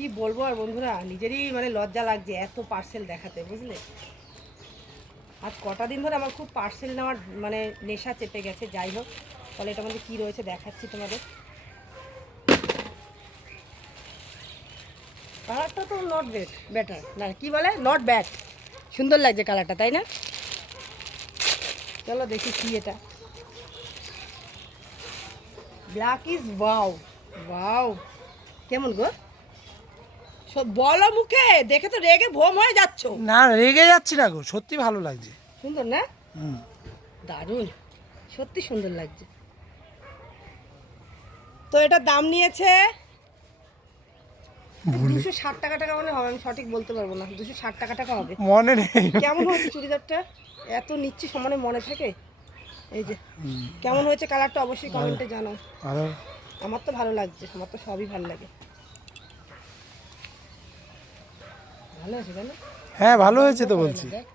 কি বলবো আর বন্ধুরা, নিজেরই মানে লজ্জা লাগছে এত পার্সেল দেখাতে, বুঝলে। আজ কটা দিন ধরে আমার খুব পার্সেল নেওয়ার মানে নেশা চেপে গেছে। যাই হোক, তাহলে এটার মধ্যে কী রয়েছে দেখাচ্ছি তোমাদের। কালারটা তো নট বেটার না, কি বলে, নট ব্যাড। সুন্দর লাগছে কালারটা, তাই না? চলো দেখি কি এটা। Black is wow. ওয়াও, কেমন গো? বলো মুখে, দেখে তো রেগে ভোম হয়ে যাচ্ছ। না রেগে যাচ্ছি না গো, সত্যি ভালো লাগছে। সুন্দর না? হুম। দারুণ, সত্যি সুন্দর লাগছে। তো এটার দাম নিয়েছে 260 টাকা মনে হবে, আমি সঠিক বলতে পারবো না। 260 টাকা হবে। মনে নেই। কেমন হয়েছে চুড়িদারটা? এত নিচ্ছি সমানে মনে থাকে। এই যে কেমন হয়েছে কালারটা অবশ্যই কমেন্টে জানাও। ভালো। আমার তো ভালো লাগছে, আমার তো সবই ভালো লাগে। ভালো আছে, তাই না? হ্যাঁ ভালো হয়েছে তো বলছি। দেখ।